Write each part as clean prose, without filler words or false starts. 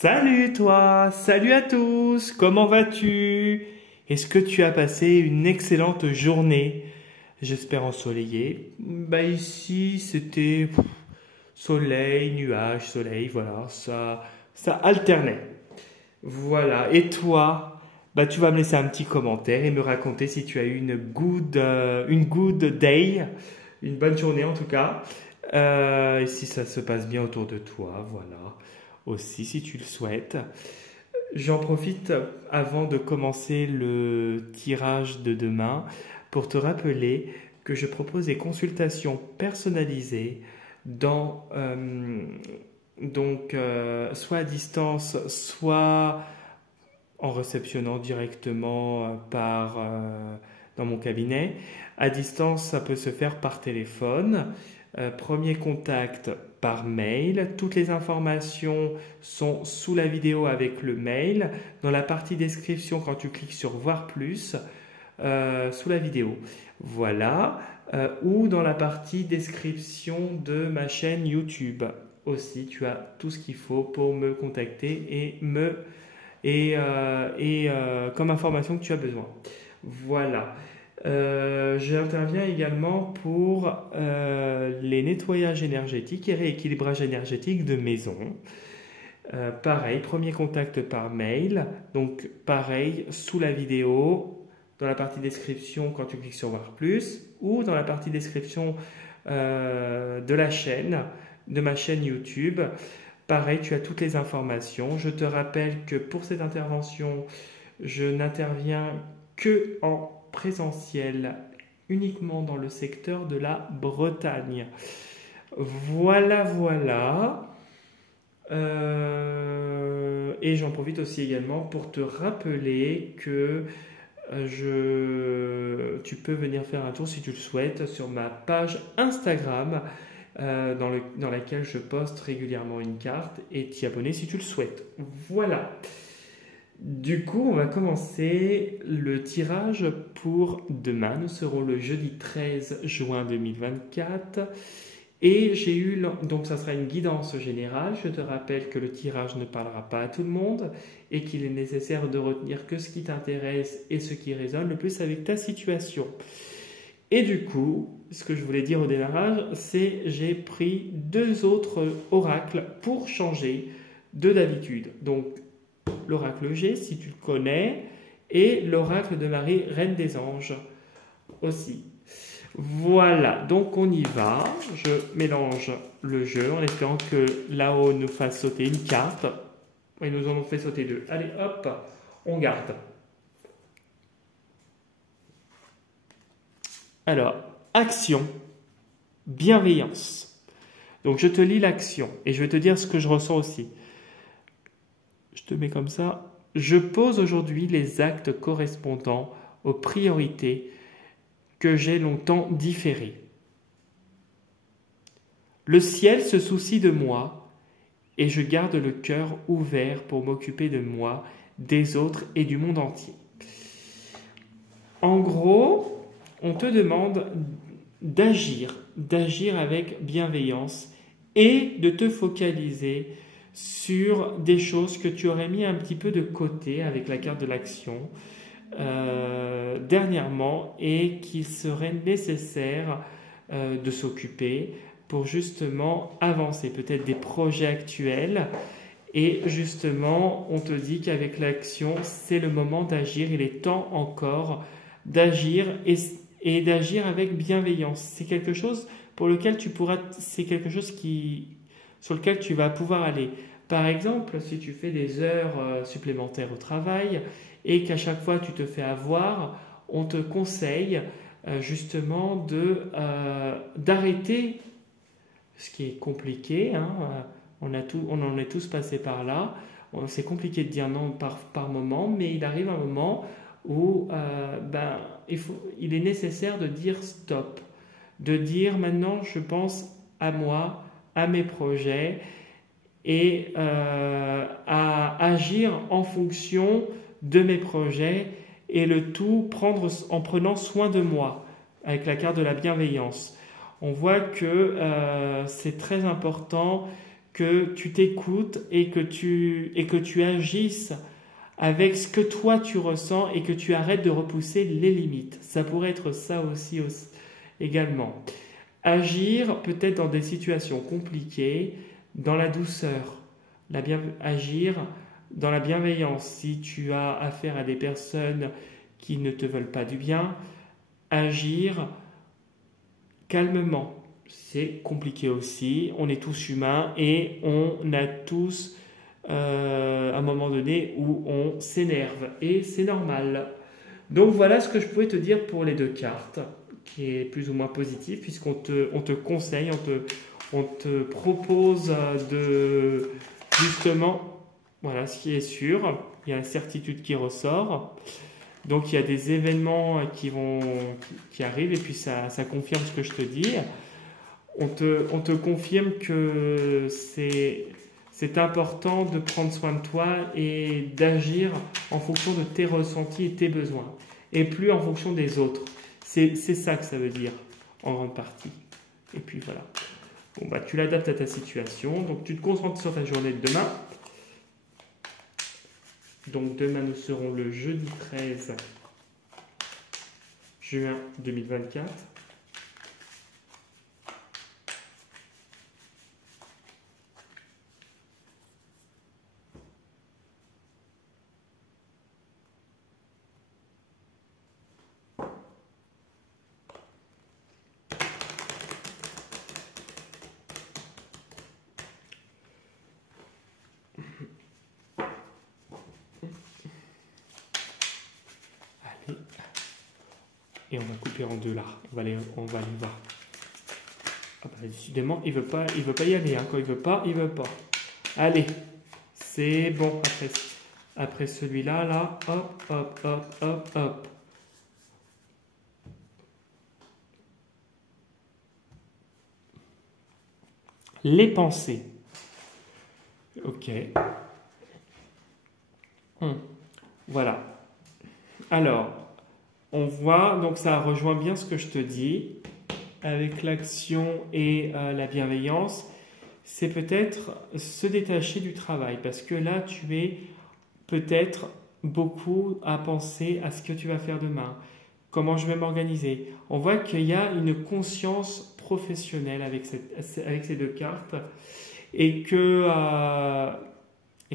Salut toi, salut à tous, comment vas-tu? Est-ce que tu as passé une excellente journée? J'espère ensoleillée. Bah ici c'était soleil, nuage, soleil, voilà, ça alternait. Voilà, et toi? Bah tu vas me laisser un petit commentaire et me raconter si tu as eu une good day, une bonne journée en tout cas. Et si ça se passe bien autour de toi, voilà. Aussi, si tu le souhaites. J'en profite avant de commencer le tirage de demain pour te rappeler que je propose des consultations personnalisées soit à distance, soit en réceptionnant directement dans mon cabinet. À distance, ça peut se faire par téléphone. Premier contact par mail. Toutes les informations sont sous la vidéo avec le mail. Dans la partie description, quand tu cliques sur voir plus, sous la vidéo. Voilà. Ou dans la partie description de ma chaîne YouTube. Aussi, tu as tout ce qu'il faut pour me contacter comme information que tu as besoin. Voilà. J'interviens également pour les nettoyages énergétiques et rééquilibrage énergétique de maison. Pareil, premier contact par mail. Donc pareil, sous la vidéo, dans la partie description quand tu cliques sur voir plus, ou dans la partie description de ma chaîne YouTube. Pareil, tu as toutes les informations. Je te rappelle que pour cette intervention, je n'interviens que en présentiel, uniquement dans le secteur de la Bretagne. Voilà, voilà. Et j'en profite aussi également pour te rappeler que tu peux venir faire un tour si tu le souhaites sur ma page Instagram dans laquelle je poste régulièrement une carte et t'y abonner si tu le souhaites. Voilà. Du coup, on va commencer le tirage pour demain. Nous serons le jeudi 13 juin 2024. Et donc ça sera une guidance générale. Je te rappelle que le tirage ne parlera pas à tout le monde et qu'il est nécessaire de retenir que ce qui t'intéresse et ce qui résonne le plus avec ta situation. Et du coup, ce que je voulais dire au démarrage, c'est j'ai pris 2 autres oracles pour changer de d'habitude. Donc, l'oracle G, si tu le connais, et l'oracle de Marie, Reine des Anges aussi. Voilà, donc on y va. Je mélange le jeu en espérant que là-haut nous fasse sauter une carte. Ils nous en ont fait sauter 2. Allez, hop, on garde. Alors, action, bienveillance. Donc je te lis l'action et je vais te dire ce que je ressens aussi. Je te mets comme ça. Je pose aujourd'hui les actes correspondant aux priorités que j'ai longtemps différées. Le ciel se soucie de moi et je garde le cœur ouvert pour m'occuper de moi, des autres et du monde entier. En gros, on te demande d'agir avec bienveillance et de te focaliser sur des choses que tu aurais mis un petit peu de côté avec la carte de l'action dernièrement et qu'il serait nécessaire de s'occuper pour justement avancer, peut-être des projets actuels. Et justement, on te dit qu'avec l'action, c'est le moment d'agir, il est temps encore d'agir et d'agir avec bienveillance. C'est quelque chose sur lequel tu vas pouvoir aller. Par exemple, si tu fais des heures supplémentaires au travail et qu'à chaque fois tu te fais avoir, on te conseille justement d'arrêter, ce qui est compliqué, hein, on en est tous passés par là. C'est compliqué de dire non par moment, mais il arrive un moment où il est nécessaire de dire stop, de dire maintenant je pense à moi, à mes projets et à agir en fonction de mes projets et le tout en prenant soin de moi avec la carte de la bienveillance. On voit que c'est très important que tu t'écoutes et que tu agisses avec ce que toi tu ressens et que tu arrêtes de repousser les limites. Ça pourrait être ça aussi également. Agir peut-être dans des situations compliquées, dans la douceur, agir dans la bienveillance. Si tu as affaire à des personnes qui ne te veulent pas du bien, agir calmement. C'est compliqué aussi, on est tous humains et on a tous un moment donné où on s'énerve et c'est normal. Donc voilà ce que je pouvais te dire pour les deux cartes, qui est plus ou moins positif puisqu'on te conseille, on te propose de justement, voilà ce qui est sûr, il y a la certitude qui ressort. Donc il y a des événements qui arrivent et puis ça confirme ce que je te dis. On te confirme que c'est important de prendre soin de toi et d'agir en fonction de tes ressentis et tes besoins, et plus en fonction des autres. C'est ça que ça veut dire, en grande partie. Et puis voilà. Bon, bah, tu l'adaptes à ta situation, donc tu te concentres sur ta journée de demain. Donc demain, nous serons le jeudi 13 juin 2024. Et on va couper en deux là. On va aller voir. Ah bah, décidément, il veut pas y aller. Hein. Quand il veut pas. Allez, c'est bon. Après celui-là, là, hop. Les pensées. Ok. Voilà. Alors, on voit, donc ça rejoint bien ce que je te dis, avec l'action et la bienveillance, c'est peut-être se détacher du travail, parce que là, tu es peut-être beaucoup à penser à ce que tu vas faire demain, comment je vais m'organiser. On voit qu'il y a une conscience professionnelle avec ces deux cartes, et que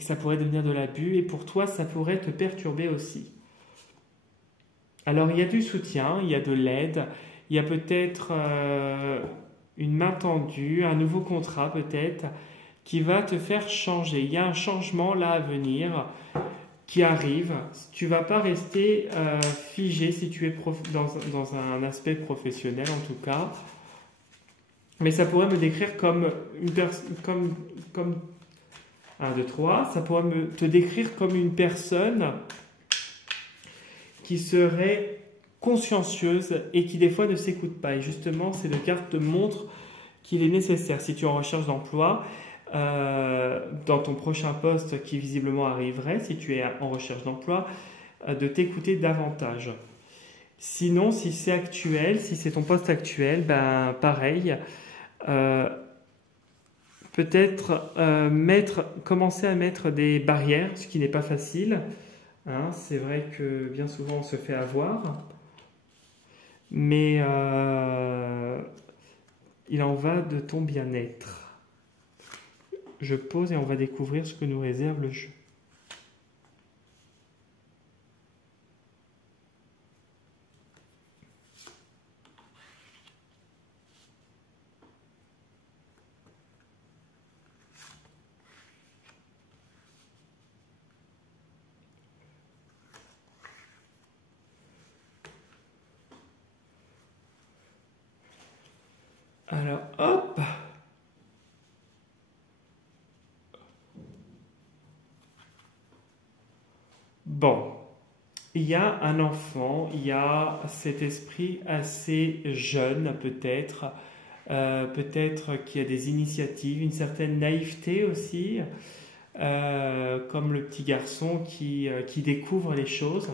ça pourrait devenir de l'abus, et pour toi, ça pourrait te perturber aussi. Alors, il y a du soutien, il y a de l'aide, il y a peut-être une main tendue, un nouveau contrat peut-être, qui va te faire changer. Il y a un changement là à venir qui arrive. Tu ne vas pas rester figé si tu es dans un aspect professionnel en tout cas. Mais ça pourrait me décrire comme une personne, comme 1, 2, 3, ça pourrait te décrire comme une personne qui serait consciencieuse et qui des fois ne s'écoute pas. Et justement, ces deux cartes te montrent qu'il est nécessaire, si tu es en recherche d'emploi, dans ton prochain poste qui visiblement arriverait, si tu es en recherche d'emploi, de t'écouter davantage. Sinon, si c'est actuel, si c'est ton poste actuel, ben pareil, peut-être commencer à mettre des barrières, ce qui n'est pas facile. Hein, c'est vrai que bien souvent on se fait avoir, mais il en va de ton bien-être. Je pose et on va découvrir ce que nous réserve le jeu. Alors, hop! Bon, il y a un enfant, il y a cet esprit assez jeune peut-être, peut-être qu'il y a des initiatives, une certaine naïveté aussi, comme le petit garçon qui découvre les choses.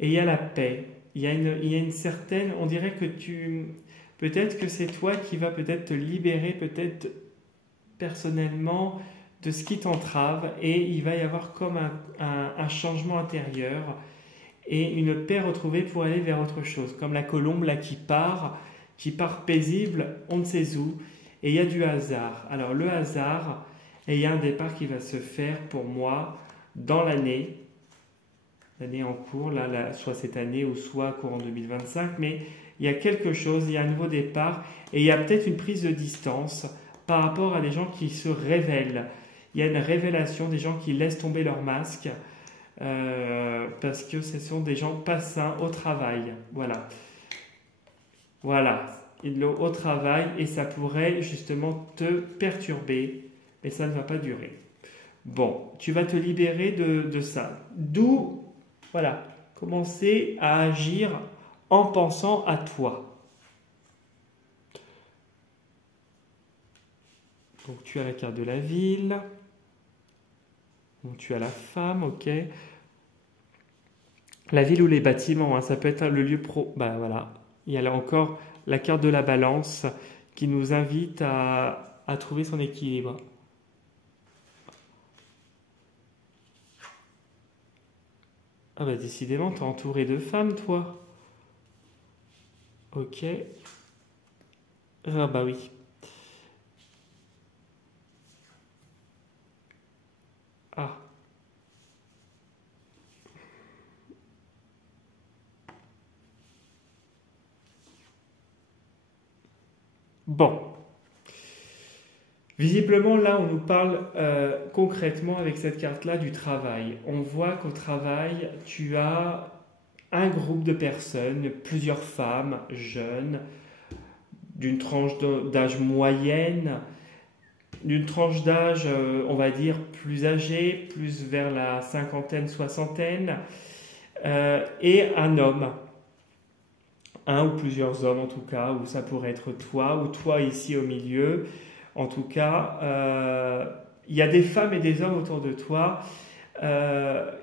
Et il y a la paix. Il y a une certaine, on dirait que Peut-être que c'est toi qui vas peut-être te libérer, peut-être personnellement, de ce qui t'entrave et il va y avoir comme un changement intérieur et une paix retrouvée pour aller vers autre chose. Comme la colombe là qui part paisible, on ne sait où, et il y a du hasard. Alors le hasard, et il y a un départ qui va se faire pour moi dans l'année en cours, soit cette année ou soit courant 2025, mais il y a quelque chose, il y a un nouveau départ, et il y a peut-être une prise de distance par rapport à des gens qui se révèlent. Il y a une révélation des gens qui laissent tomber leur masque, parce que ce sont des gens pas sains au travail. Voilà, au travail, et ça pourrait justement te perturber, mais ça ne va pas durer. Bon, tu vas te libérer de ça. D'où, voilà, commencer à agir en pensant à toi. Donc tu as la carte de la ville. Donc tu as la femme, ok. La ville ou les bâtiments, hein, ça peut être le lieu pro. Bah voilà. Il y a là encore la carte de la balance qui nous invite à trouver son équilibre. Ah bah décidément, t'es entouré de femmes, toi. Ok. Ah bah oui. Ah. Bon. Visiblement, là, on nous parle concrètement avec cette carte-là du travail. On voit qu'au travail, tu as un groupe de personnes, plusieurs femmes jeunes, d'une tranche d'âge moyenne, d'une tranche d'âge, on va dire, plus âgée, plus vers la cinquantaine, soixantaine, et un homme. Un ou plusieurs hommes en tout cas, ou ça pourrait être toi, ou toi ici au milieu. En tout cas, il y a des femmes et des hommes autour de toi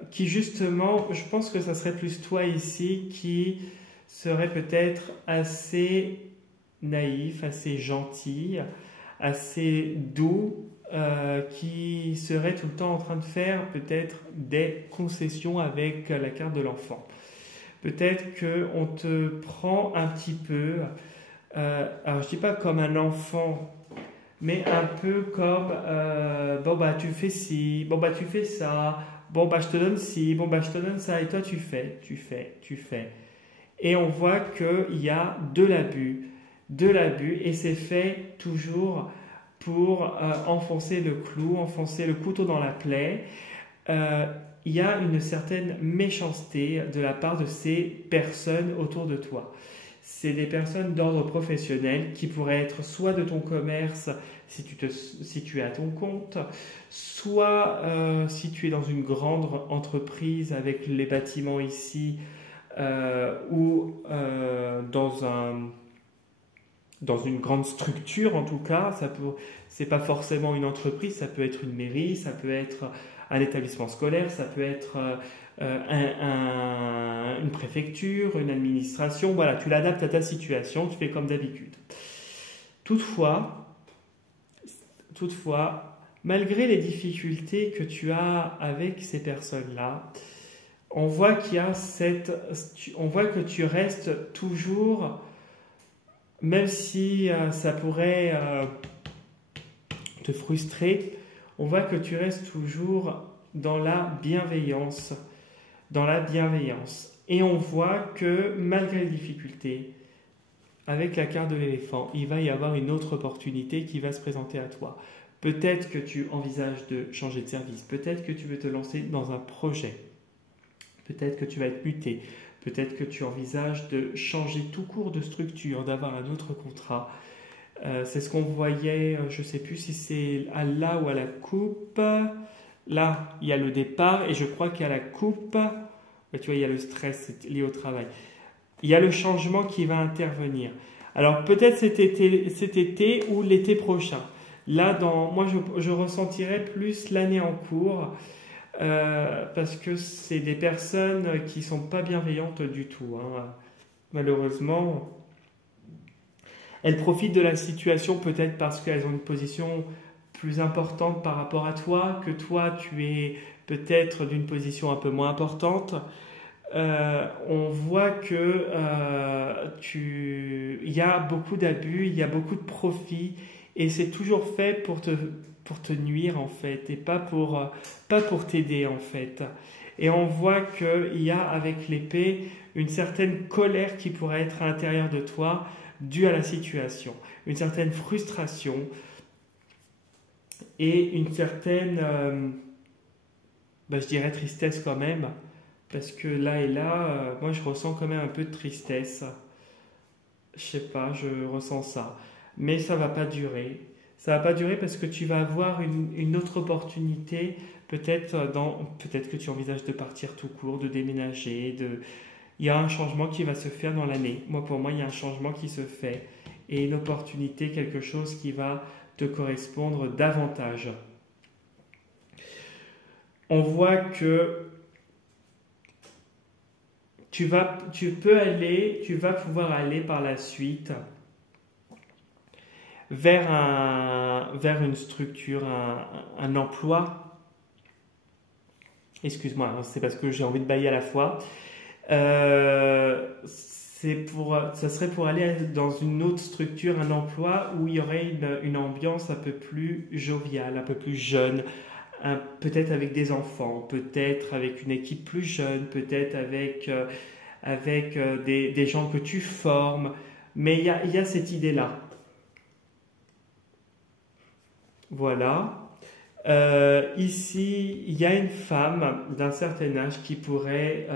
qui justement, je pense que ça serait plus toi ici qui serait peut-être assez naïf, assez gentil, assez doux, qui serait tout le temps en train de faire peut-être des concessions avec la carte de l'enfant. Peut-être qu'on te prend un petit peu, alors je dis pas comme un enfant, mais un peu comme bon bah tu fais ci, bon bah tu fais ça, bon bah je te donne ci, bon bah je te donne ça, et toi tu fais. Et on voit qu'il y a de l'abus, et c'est fait toujours pour enfoncer le clou, enfoncer le couteau dans la plaie. Il y a une certaine méchanceté de la part de ces personnes autour de toi. C'est des personnes d'ordre professionnel qui pourraient être soit de ton commerce si tu es à ton compte, soit si tu es dans une grande entreprise avec les bâtiments ici, ou dans une grande structure en tout cas. C'est pas forcément une entreprise, ça peut être une mairie, ça peut être un établissement scolaire, ça peut être une préfecture, une administration. Voilà, tu l'adaptes à ta situation, tu fais comme d'habitude. Toutefois, malgré les difficultés que tu as avec ces personnes-là, on voit que tu restes toujours, même si ça pourrait te frustrer, on voit que tu restes toujours dans la bienveillance. Et on voit que malgré les difficultés, avec la carte de l'éléphant, il va y avoir une autre opportunité qui va se présenter à toi. Peut-être que tu envisages de changer de service, peut-être que tu veux te lancer dans un projet, peut-être que tu vas être muté, peut-être que tu envisages de changer tout court de structure, d'avoir un autre contrat. C'est ce qu'on voyait, je ne sais plus si c'est à là ou à la coupe. Là, il y a le départ, et je crois qu'à la coupe, tu vois, il y a le stress lié au travail. Il y a le changement qui va intervenir. Alors peut-être cet été ou l'été prochain. Là, moi, je ressentirais plus l'année en cours, parce que c'est des personnes qui ne sont pas bienveillantes du tout, hein. Malheureusement. Elles profitent de la situation peut-être parce qu'elles ont une position plus importante par rapport à toi, que toi tu es peut-être d'une position un peu moins importante. On voit que il y a beaucoup d'abus, il y a beaucoup de profits, et c'est toujours fait pour te nuire en fait, et pas pour t'aider en fait. Et on voit qu'il y a avec l'épée une certaine colère qui pourrait être à l'intérieur de toi due à la situation, une certaine frustration et une certaine, je dirais tristesse quand même, parce que là et là, moi je ressens quand même un peu de tristesse. Je sais pas, je ressens ça. Mais ça va pas durer. Ça va pas durer parce que tu vas avoir une autre opportunité. Peut-être que tu envisages de partir tout court, de déménager. Il y a un changement qui va se faire dans l'année. Pour moi, il y a un changement qui se fait. Et une opportunité, quelque chose qui va te correspondre davantage. On voit que tu vas pouvoir aller par la suite vers une structure, un emploi. Excuse-moi, c'est parce que j'ai envie de bâiller à la fois. Ça serait pour aller dans une autre structure, un emploi où il y aurait une ambiance un peu plus joviale, un peu plus jeune, peut-être avec des enfants, peut-être avec une équipe plus jeune, peut-être avec des gens que tu formes. Mais il y a cette idée-là. Voilà. Ici, il y a une femme d'un certain âge qui pourrait,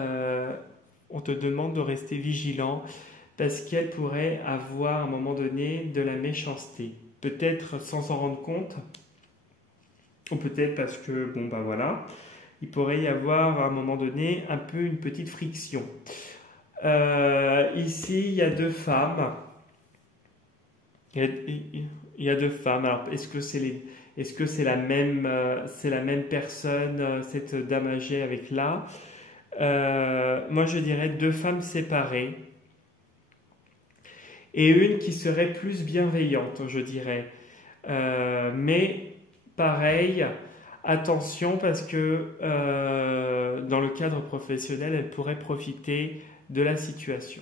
on te demande de rester vigilant parce qu'elle pourrait avoir à un moment donné de la méchanceté. Peut-être sans s'en rendre compte, ou peut-être parce que, voilà, il pourrait y avoir à un moment donné un peu une petite friction. Ici, il y a deux femmes. Il y a deux femmes. Alors, est-ce que c'est la même personne, cette dame âgée avec là? Moi, je dirais deux femmes séparées et une qui serait plus bienveillante, je dirais. Mais pareil, attention parce que dans le cadre professionnel, elle pourrait profiter de la situation.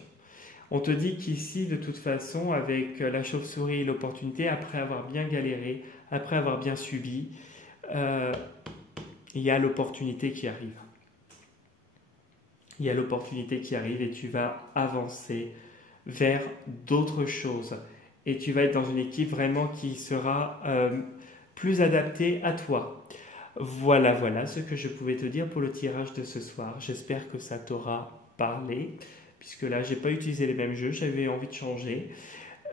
On te dit qu'ici, de toute façon, avec la chauve-souris et l'opportunité, après avoir bien galéré, après avoir bien subi, il y a l'opportunité qui arrive. Il y a l'opportunité qui arrive et tu vas avancer vers d'autres choses. Et tu vas être dans une équipe vraiment qui sera plus adaptée à toi. Voilà ce que je pouvais te dire pour le tirage de ce soir. J'espère que ça t'aura parlé, puisque là, j'ai pas utilisé les mêmes jeux, j'avais envie de changer.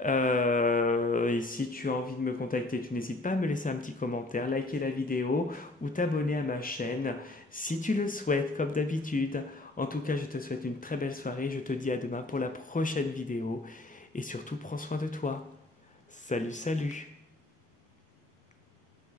Et si tu as envie de me contacter, tu n'hésites pas à me laisser un petit commentaire, liker la vidéo ou t'abonner à ma chaîne si tu le souhaites, comme d'habitude. En tout cas, je te souhaite une très belle soirée. Je te dis à demain pour la prochaine vidéo. Et surtout, prends soin de toi. Salut, salut!